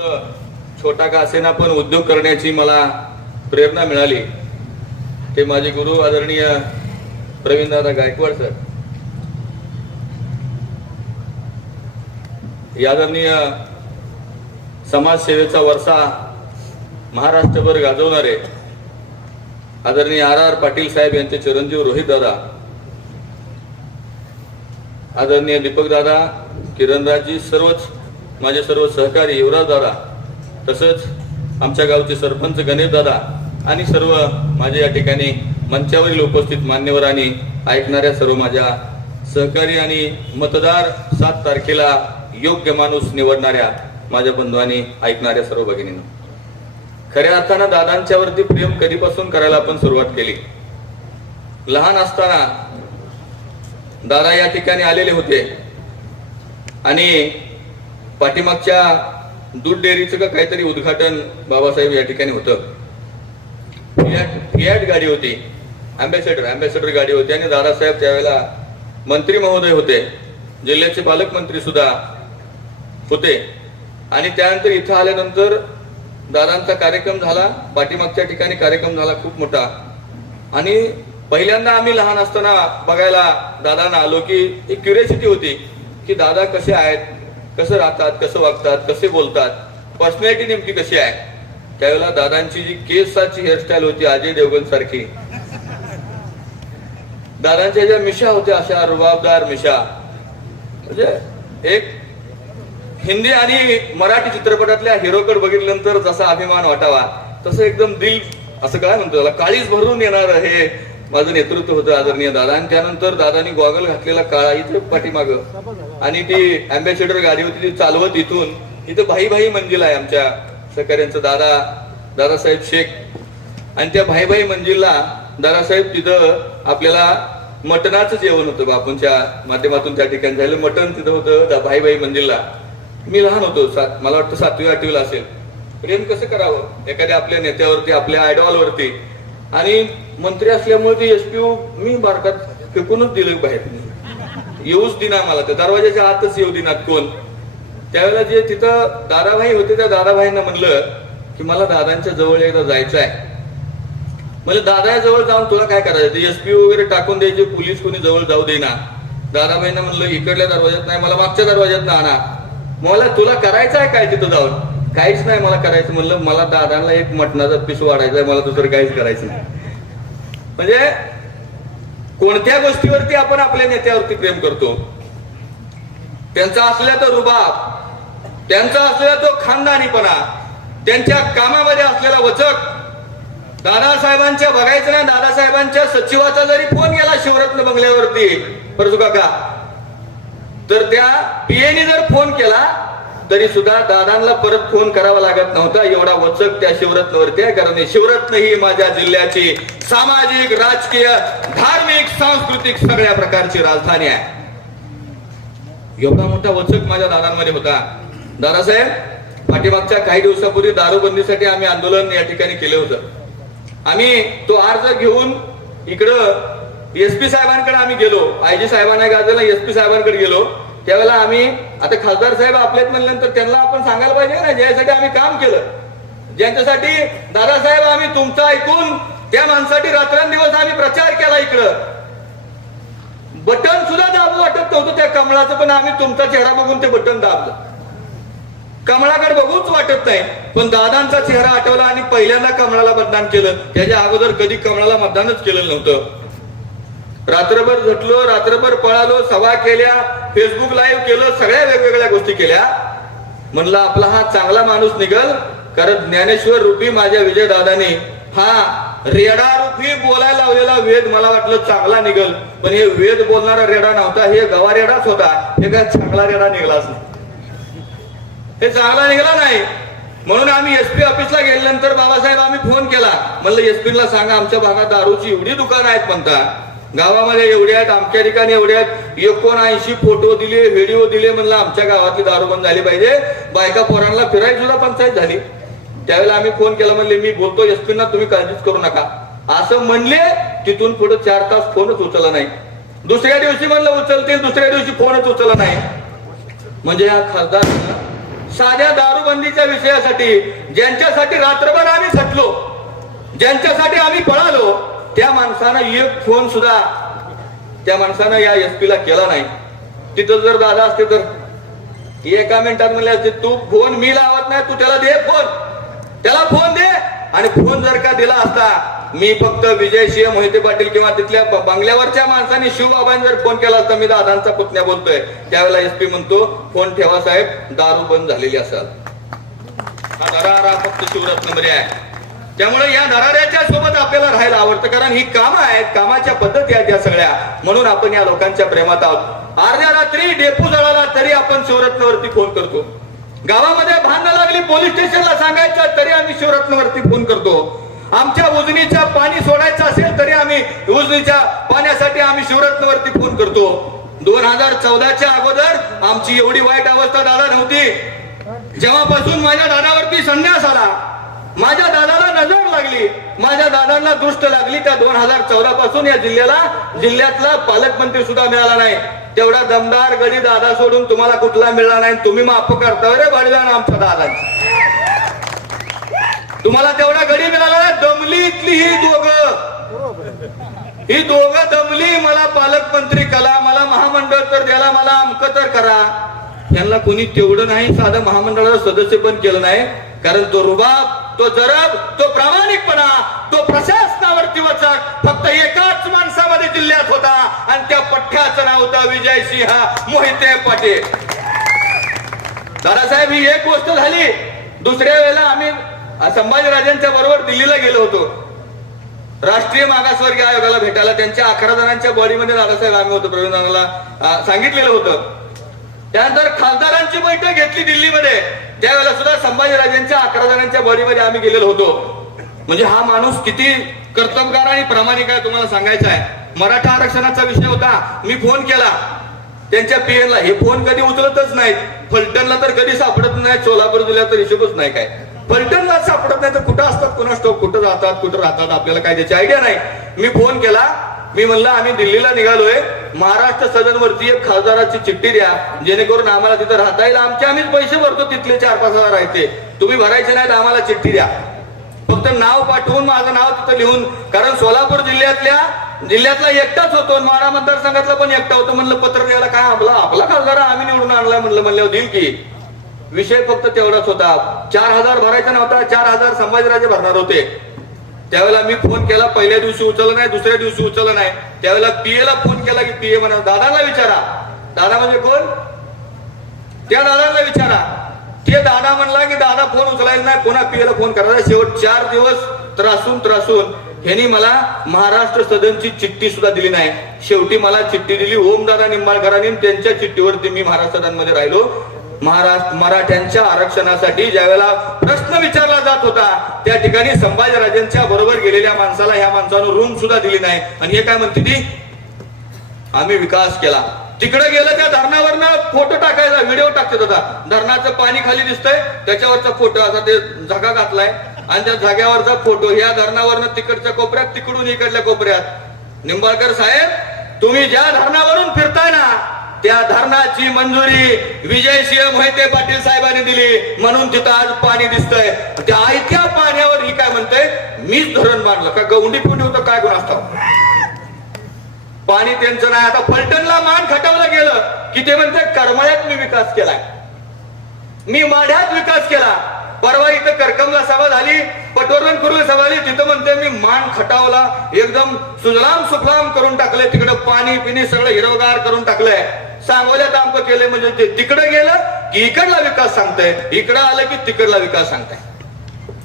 छोटा का असेना पण उद्योग करण्याची मला प्रेरणा मिळाली. ते माझे गुरु आदरणीय प्रवीणदादा गायकवाड सर. आदरणीय समाजसेवेचा वरसा महाराष्ट्रभर गाजवणारे आदरणीय आर आर पाटील साहेब यांचे चिरंजीव रोहित दादा आदरणीय दीपक दादा किरणराजी सर्वच माझे सर्व सहकारी युवराज दादा तसंच आमच्या गावचे सरपंच गणेश दादा आणि सर्व माझे या ठिकाणी मंचावरील उपस्थित मान्यवर आणि ऐकणाऱ्या सर्व माझ्या सहकारी आणि मतदार सात तारखेला योग्य माणूस निवडणाऱ्या माझ्या बंधू आणि ऐकणाऱ्या सर्व भगिनीनं. खऱ्या अर्थानं दादांच्यावरती प्रेम कधीपासून करायला आपण सुरुवात केली? लहान असताना दादा या ठिकाणी आलेले होते आणि पाठीमागच्या दूध डेअरीचं का काहीतरी उद्घाटन बाबासाहेब या ठिकाणी होतं. फियाट फियाट गाडी होती. अँबॅसेडर अँबॅसेडर गाडी होती आणि दादासाहेब त्यावेळेला मंत्री महोदय होते. जिल्ह्याचे पालकमंत्री सुद्धा होते. आणि त्यानंतर इथं आल्यानंतर दादांचा कार्यक्रम झाला. पाठीमागच्या ठिकाणी कार्यक्रम झाला खूप मोठा. आणि पहिल्यांदा आम्ही लहान असताना बघायला दादांना आलो की एक क्युरियोसिटी होती की दादा कसे आहेत? कसं राहतात कसं वागतात कसे बोलतात पर्सनॅलिटी नेमकी कशी आहे? त्यावेळेला दादांची जी केसाची हेअरस्टाईल होती अजय देवगण सारखी. दादांच्या ज्या मिशा होत्या अशा रुबाबदार मिशा. म्हणजे एक हिंदी आणि मराठी चित्रपटातल्या हिरोकड बघितल्यानंतर जसा अभिमान वाटावा तसं एकदम दिल असं काय म्हणतो त्याला काळीच भरून येणार हे माझं नेतृत्व होतं आदरणीय दादा. आणि त्यानंतर दादानी गॉगल घातलेला काळा इथे पाठीमाग. आणि ती अँबॅसेडर गाडी होती ती चालवत इथून. इथं भाई भाई मंजिल आहे आमच्या सहकार्यांचं दादा दादासाहेब शेख. आणि त्या भाई भाई मंजिलला दादासाहेब तिथं आपल्याला मटणाचं जेवण होतं बापूंच्या माध्यमातून त्या ठिकाणी झालं मटण तिथं होतं भाई भाई मंजिलला मी लहान होतो सात मला वाटतं सातवी आठवीला असेल. प्रेम कसं करावं? एखाद्या आपल्या नेत्यावरती आपल्या आयडॉलवरती. आणि मंत्री असल्यामुळे ते एसपीओ मी बारकात फेकूनच दिलं बाहेर. येऊच दिना मला. त्या दरवाजाच्या आतच येऊ दिनात कोण? त्यावेळेला जे तिथं दादाभाई होते त्या दादाभाईंना म्हणलं की मला दादांच्या जवळ एकदा जायचं आहे म्हणजे दादा जवळ जाऊन तुला काय करायचं? एसपी वगैरे टाकून द्यायचे पोलीस कोणी जवळ जाऊ देना दादाबाईंना म्हणलं इकडल्या दरवाज्यात नाही मला मागच्या दरवाज्यात आणा. मला तुला करायचं आहे काय तिथं जाऊन? काहीच नाही मला करायचं म्हणलं मला दादांना एक मटणाचा पीस वाढायचा आहे मला दुसरं काहीच करायचं नाही. म्हणजे कोणत्या गोष्टीवरती आपण आपल्या नेत्यावरती प्रेम करतो? त्यांचा असल्या तो रुबाब त्यांचा असलेला तो खानदानीपणा त्यांच्या कामामध्ये असलेला वचक दादासाहेबांच्या बघायचं ना दादासाहेबांच्या सचिवाचा जरी फोन गेला शिवरत्न बंगल्यावरती परसू काका तर त्या पीएने जर फोन केला तरी सुद्धा दादांना परत फोन करावा लागत नव्हता. एवढा वचक त्या शिवरत्नवरती आहे. कारण शिवरत्न ही माझ्या जिल्ह्याची सामाजिक राजकीय धार्मिक सांस्कृतिक सगळ्या प्रकारची राजधानी आहे. एवढा मोठा वचक माझ्या दादांमध्ये होता. दादासाहेब पाठीमागच्या काही दिवसापूर्वी दारूबंदीसाठी आम्ही आंदोलन या ठिकाणी केलं होतं. आम्ही तो अर्ज घेऊन इकडं एसपी साहेबांकडे आम्ही गेलो. आयजी साहेबांना गाजला एसपी साहेबांकडे गेलो. त्यावेळेला आम्ही आता खासदार साहेब आपलेच म्हणल्यानंतर त्यांना आपण सांगायला पाहिजे ना ज्यासाठी आम्ही काम केलं. ज्यांच्यासाठी दादासाहेब आम्ही तुमचं ऐकून त्या माणसाठी रात्रंदिवस आम्ही प्रचार केला इकडं. बटन सुद्धा दाबू वाटत नव्हतं त्या कमळाचं पण आम्ही तुमचा चेहरा बघून ते बटन दाबलं. कमळाकडे बघूच वाटत नाही पण दादांचा चेहरा आठवला आणि पहिल्यांदा कमळाला मतदान केलं. त्याच्या अगोदर कधी कमळाला मतदानच केलं नव्हतं. रात्रभर झटलो रात्रभर पळालो सभा केल्या फेसबुक लाईव्ह केलं सगळ्या वेगवेगळ्या गोष्टी केल्या. म्हणलं आपला हा चांगला माणूस निघल कारण ज्ञानेश्वर रूपी माझ्या विजयदादाने हा रेडा रूपी बोलायला लावलेला वेद मला वाटलं चांगला निघल. पण हे वेद बोलणारा रेडा नव्हता हे गवा रेडाच होता. हे काय चांगला रेडा निघलाच नाही. हे चांगला निघाला नाही. म्हणून आम्ही एसपी ऑफिसला गेल्यानंतर बाबासाहेब आम्ही फोन केला. म्हणलं एसपीला सांगा आमच्या भागात दारूची एवढी दुकानं आहेत म्हणता. गावामध्ये एवढे आहेत आमच्या ठिकाणी एवढे आहेत. एकोणऐंशी फोटो दिले व्हिडिओ दिले म्हणलं आमच्या गावातली दारू बंद झाली पाहिजे. बायका पोरांना फिरायची सुद्धा पंचायत झाली. त्यावेळेला आम्ही फोन केला म्हणले मी बोलतो एसपींना तुम्ही काळजीच करू नका. असं म्हणले तिथून पुढे चार तास फोनच उचलला नाही. दुसऱ्या दिवशी म्हणलं उचलतील दुसऱ्या दिवशी फोनच उचलला नाही. म्हणजे हा खासदार साध्या दारूबंदीच्या विषयासाठी ज्यांच्यासाठी रात्रभर आम्ही सटलो ज्यांच्यासाठी आम्ही पळालो त्या माणसानं एक फोन सुद्धा त्या माणसानं या एस ला केला नाही. तिथं जर दादा असते तर? एका मिनिटात म्हणले असते तू फोन मी लावत नाही तू त्याला दे फोन. त्याला फोन दे. आणि फोन जर का दिला असता मी फक्त विजय सिंह मोहिते पाटील किंवा तिथल्या बंगल्यावरच्या माणसाने शिवबाबांनी जर फोन केला असता मी दादांचा पुतण्या बोलतोय. त्यावेळेला एस पी म्हणतो फोन ठेवा साहेब दारू बंद झालेली असाल. हा दरारा फक्त शिवरत्नमध्ये आहे. त्यामुळे या दराऱ्याच्या सोबत आपल्याला राहायला आवडतं. कारण ही कामं आहेत कामाच्या पद्धती आहेत या सगळ्या. म्हणून आपण या लोकांच्या प्रेमात आहोत. अर्ध्या रात्री डेपू जळाला तरी आपण शिवरत्नवरती फोन करतो. गावामध्ये भांडणं लागली पोलीस स्टेशनला सांगायचं तरी आम्ही शिवरत्नवरती फोन करतो. आमच्या उजनीच्या पाणी सोडायचं असेल तरी आम्ही उजनीच्या पाण्यासाठी आम्ही शिवरत्नवरती फोन करतो. दोन हजार चौदाच्या अगोदर आमची एवढी वाईट अवस्था दादा नव्हती. जेव्हापासून माझ्या दादावरती संन्यास आला माझ्या दादाला नजर लागली. माझ्या दादांना दृष्ट लागली. त्या दोन हजार चौदा पासून या जिल्ह्याला जिल्ह्यातला पालकमंत्री सुद्धा मिळाला नाही. तेवढा दमदार गडी दादा सोडून तुम्हाला कुठला मिळाला नाही. तुम्ही माफ करता. रे बळीदान आमच्या दादा तुम्हाला तेवढा गडी मिळाला नाही. दमली इथली ही दोघ. ही दोघं दमली. मला पालकमंत्री कला मला महामंडळ तर द्याला मला अमक तर करा. यांना कोणी तेवढं नाही साधं महामंडळाचं सदस्य पण केलं नाही. कारण तो रुबाब तो जरब तो प्रामाणिकपणा तो प्रशासनावरती वचक फक्त एकाच माणसामध्ये जिल्ह्यात होता. आणि त्या पठ्ठ्याचं नाव होता विजय सिंह मोहिते पाटील. दादासाहेब ही एक गोष्ट झाली. दुसऱ्या वेळेला आम्ही संभाजीराजांच्या बरोबर दिल्लीला गेलो होतो. राष्ट्रीय मागासवर्गीय आयोगाला भेटायला त्यांच्या अकरा जणांच्या बॉडीमध्ये दादासाहेब आम्ही होतो प्रवीण सांगितलेलं होतं. त्यानंतर खासदारांची बैठक घेतली दिल्लीमध्ये. त्यावेळेला सुद्धा संभाजीराजांच्या अकरा जणांच्या बॉडीमध्ये आम्ही गेलेलो होतो. म्हणजे हा माणूस किती कर्तबगार आणि प्रामाणिक आहे तुम्हाला सांगायचं आहे. मराठा आरक्षणाचा विषय होता. मी फोन केला. त्यांच्या पीएनला हे फोन कधी उचलतच नाहीत. फलटणला तर कधी सापडत नाही. सोलापूर जिल्ह्यात तर हिशोबच नाही काय. फलटणला सापडत नाही तर कुठं असतात? कुणास कुठं राहतात कुठं राहतात? आपल्याला काय त्याची आयडिया नाही. मी फोन केला. मी म्हणलं आम्ही दिल्लीला निघालोय. महाराष्ट्र सदन वरती एक खासदाराची चिठ्ठी द्या. जेणेकरून आम्हाला तिथं राहता येईल. आमचे आम्हीच पैसे भरतो तिथले चार पाच हजार राहायचे तुम्ही भरायचे नाहीत आम्हाला चिठ्ठी द्या. फक्त नाव पाठवून माझं नाव तिथं लिहून कारण सोलापूर जिल्ह्यातल्या जिल्ह्यातला एकटाच होतो आणि माडा मतदारसंघातला पण एकटा होतो. म्हणलं पत्र द्यायला काय आपला आपला खासदार आम्ही निवडून आणलाय. म्हणलं म्हणल्यावर देईल की. विषय फक्त तेवढाच होता. चार हजार भरायचा नव्हता चार हजार संभाजीराजे भरणार होते. त्यावेळेला मी फोन केला पहिल्या दिवशी उचलला नाही दुसऱ्या दिवशी उचलला नाही. त्यावेळेला पीएला फोन केला की पीए म्हणा दादाला विचारा. दादा म्हणजे कोण? त्या दादाला विचारा. ते दादा म्हणला की दादा फोन उचलायला नाही कोणा पीएला फोन करायचा शेवट चार दिवस त्रासून त्रासून ह्यांनी मला महाराष्ट्र सदनची चिठ्ठी सुद्धा दिली नाही. शेवटी मला चिठ्ठी दिली. ओमदादा निंबाळकरांनी त्यांच्या चिठ्ठीवरती मी महाराष्ट्र सदनमध्ये राहिलो. महाराष्ट्र मराठ्यांच्या आरक्षणासाठी ज्यावेळेला प्रश्न विचारला जात होता त्या ठिकाणी संभाजीराजांच्या बरोबर गेलेल्या माणसाला ह्या माणसानं रूम सुद्धा दिली नाही. आणि हे काय म्हणते ती? आम्ही विकास केला. तिकडे गेलं त्या धरणावरनं फोटो टाकायचा व्हिडिओ टाकतात होता धरणाचं पाणी खाली दिसतंय त्याच्यावरचा फोटो असा ते झगा घातलाय. आणि त्या जाग्यावरचा फोटो या धरणावरनं तिकडच्या कोपऱ्यात तिकडून इकडल्या कोपऱ्यात. निंबाळकर साहेब तुम्ही ज्या धरणावरून फिरताय ना त्या धरणाची मंजुरी विजय सिंह मोहिते पाटील साहेबांनी दिली. म्हणून तिथं आज पाणी दिसतंय. त्या आयत्या पाण्यावर ही काय म्हणतंय? मीच धरण बांधलं. का गवंडी पुढे होतं काय गुण असतं? पाणी त्यांचं नाही. आता फलटणला मान खटवलं गेलं की ते म्हणते करमाळ्यात मी विकास केलाय. मी माढ्यात विकास केला. परवा इथं करकमला सभा झाली पटवर्धन कुर्ली सभा झाली. तिथं म्हणते मी मान खटावला. एकदम सुजलाम सुफलाम करून टाकले तिकडं पाणी पिणी सगळं हिरवगार करून टाकलंय. सांगोल्या काम केले म्हणजे ते तिकडं गेलं की इकडला विकास सांगताय इकडं आलं की तिकडला विकास सांगताय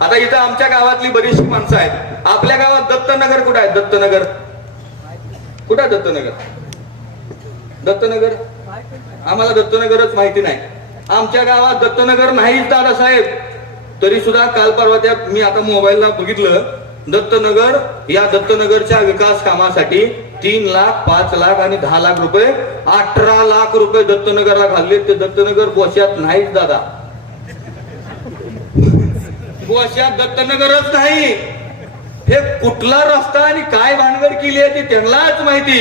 आता इथं आमच्या गावातली बरीचशी माणसं आहेत. आपल्या गावात दत्तनगर कुठं आहे? दत्तनगर. कुठं आहे दत्तनगर? दत्तनगर? आम्हाला दत्तनगरच माहिती नाही. आमच्या गावात दत्तनगर नाहीच दादासाहेब तरी सुद्धा काल परवा त्यात मी आता मोबाईलला बघितलं दत्तनगर या दत्तनगरच्या विकास कामासाठी तीन लाख पाच लाख आणि दहा लाख रुपये. अठरा लाख रुपये दत्तनगरला घालले. ते दत्तनगर गोश्यात नाहीच दादा. गोश्यात दत्तनगरच नाही. हे कुठला रस्ता आणि काय भानगड केली आहे ती त्यांनाच माहिती.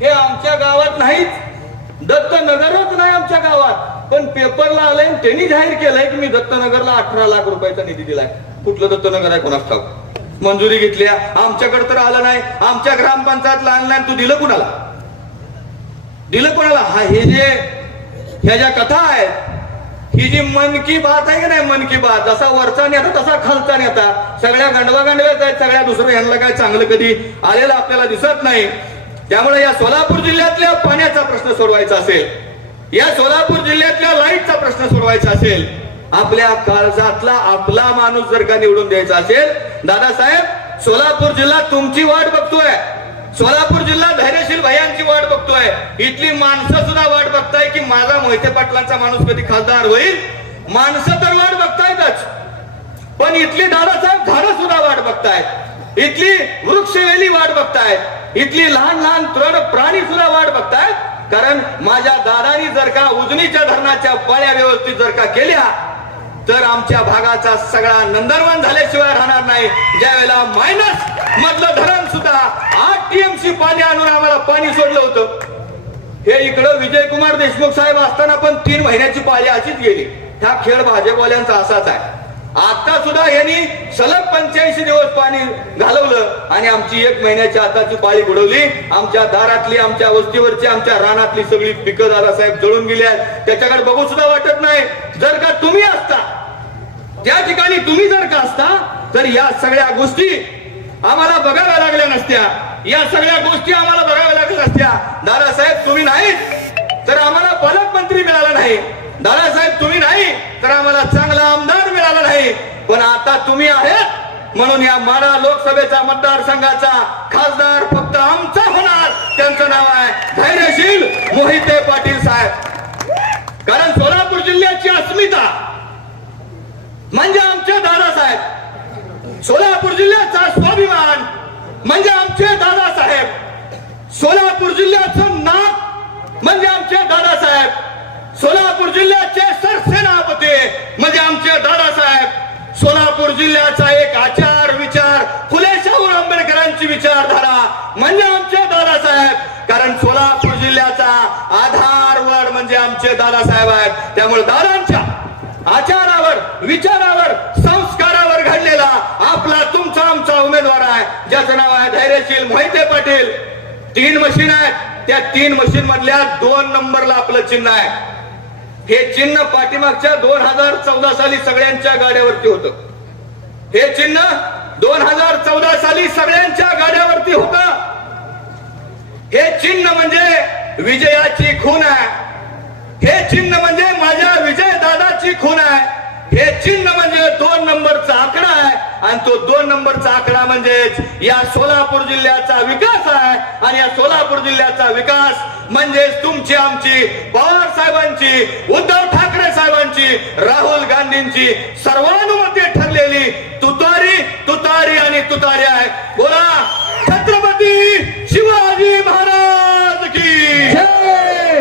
हे आमच्या गावात नाहीच दत्तनगरच नाही आमच्या गावात. पण पेपरला आलंय आणि त्यांनी जाहीर केलंय की मी दत्तनगरला अठरा लाख रुपयाचा निधी दिलाय. कुठलं दत्तनगर आहे कोणास ठाऊक? मंजुरी घेतल्या आमच्याकडे तर आलं नाही. आमच्या ग्रामपंचायतला आणलं तू दिलं कुणाला? दिलं कोणाला? हा हे जे ह्या ज्या कथा आहेत ही जी मन की बात आहे की नाही मन की बात? जसा वरचा नेता तसा खालचा नेता. सगळ्या गंडवा गंडव्याच आहेत. सगळ्या दुसरं ह्यांना काय चांगलं कधी आलेलं आपल्याला दिसत नाही. त्यामुळे या सोलापूर जिल्ह्यातल्या पाण्याचा प्रश्न सोडवायचा असेल या सोलापूर जिल्ह्यातल्या लाईटचा प्रश्न सोडवायचा असेल आपल्या काळजातला आपला माणूस जर का निवडून द्यायचा असेल दादासाहेब सोलापूर जिल्हा तुमची वाट बघतोय. सोलापूर जिल्हा धैर्यशील भयांची वाट बघतोय. इथली माणसं सुद्धा वाट बघताय की माझा मोहिते पाटलांचा माणूस कधी खासदार होईल? माणसं तर वाट बघतायतच. पण इथली दादासाहेब झाडं सुद्धा वाट बघतायत. इथली वृक्षवेली वाट बघतायत. इथली लहान लहान तृण प्राणी सुद्धा वाट बघतायत. कारण माझ्या दादानी जर का उजनीच्या धरणाच्या पाळ्या व्यवस्थित जर का केल्या तर आमच्या भागाचा सगळा नंदरवन झाल्याशिवाय राहणार नाही. ज्या वेळेला मायनस मधलं धरण सुद्धा आठ टीएमसी पाणी आणून आम्हाला पाणी सोडलं होतं. हे इकडं विजयकुमार देशमुख साहेब असताना पण तीन महिन्याची पाळी अशीच गेली. हा खेळ भाजपवाल्यांचा असाच आहे. आता सुद्धा यांनी सलग पंच्याऐंशी दिवस पाणी घालवलं आणि आमची एक महिन्याची आताची पाळी बुडवली. आमच्या दारातली आमच्या वस्तीवरची आमच्या रानातली सगळी पिकं दादासाहेब जळून गेली आहेत. त्याच्याकडे बघू सुद्धा वाटत नाही. जर का तुम्ही असता त्या ठिकाणी तुम्ही जर का असता तर या सगळ्या गोष्टी आम्हाला बघाव्या लागल्या नसत्या. या सगळ्या गोष्टी आम्हाला बघाव्या लागल्या नसत्या. दादासाहेब तुम्ही नाही तर आम्हाला पालकमंत्री मिळाला नाही. दादासाहेब तुम्ही नाही तर आम्हाला चांगला आमदार आता तुम्ही आहेत. म्हणून या माडा लोकसभेचा मतदारसंघाचा खासदार फक्त आमचा होणार. त्यांचं नाव आहे धैर्यशील मोहिते पाटील साहेब. कारण सोलापूर जिल्ह्याची अस्मिता म्हणजे आमचे दादासाहेब. सोलापूर जिल्ह्याचा स्वाभिमान म्हणजे आमचे दादासाहेब. सोलापूर जिल्ह्याचं नाक म्हणजे आमचे दादासाहेब. सोलापूर जिल्ह्याचे सरसेनापती म्हणजे आमचे दादासाहेब. सोलापूर जिल्ह्याचा एक आचार विचार फुले शाहू आंबेडकरांची विचारधारा म्हणजे आमचे दादासाहेब. कारण सोलापूर जिल्ह्याचा आधारवड म्हणजे आमचे दादासाहेब आहेत. त्यामुळे दादांच्या आचारावर विचारावर संस्कारावर घडलेला आपला तुमचा आमचा उमेदवार आहे. ज्याचं नाव आहे धैर्यशील मोहिते पाटील. तीन मशीन आहेत. त्या तीन मशीन मधल्या दोन नंबरला आपलं चिन्ह आहे. हे चिन्ह पाठीमागच्या दोन हजार चौदा साली सगळ्यांच्या गाड्यावरती होत. हे चिन्ह दोन हजार चौदा साली सगळ्यांच्या गाड्यावरती होत. हे चिन्ह म्हणजे विजयाची खून आहे. हे चिन्ह म्हणजे माझ्या विजय दादाची खून आहे. हे चिन्ह म्हणजे दोन नंबरचा आकडा आहे. आणि तो दोन नंबरचा आकडा म्हणजेच या सोलापूर जिल्ह्याचा विकास आहे. आणि या सोलापूर जिल्ह्याचा विकास म्हणजेच तुमची आमची पवार साहेबांची उद्धव ठाकरे साहेबांची राहुल गांधींची सर्वानुमती ठरलेली तुतारी तुतारी आणि तुतारी आहे. बोला छत्रपती शिवाजी महाराज!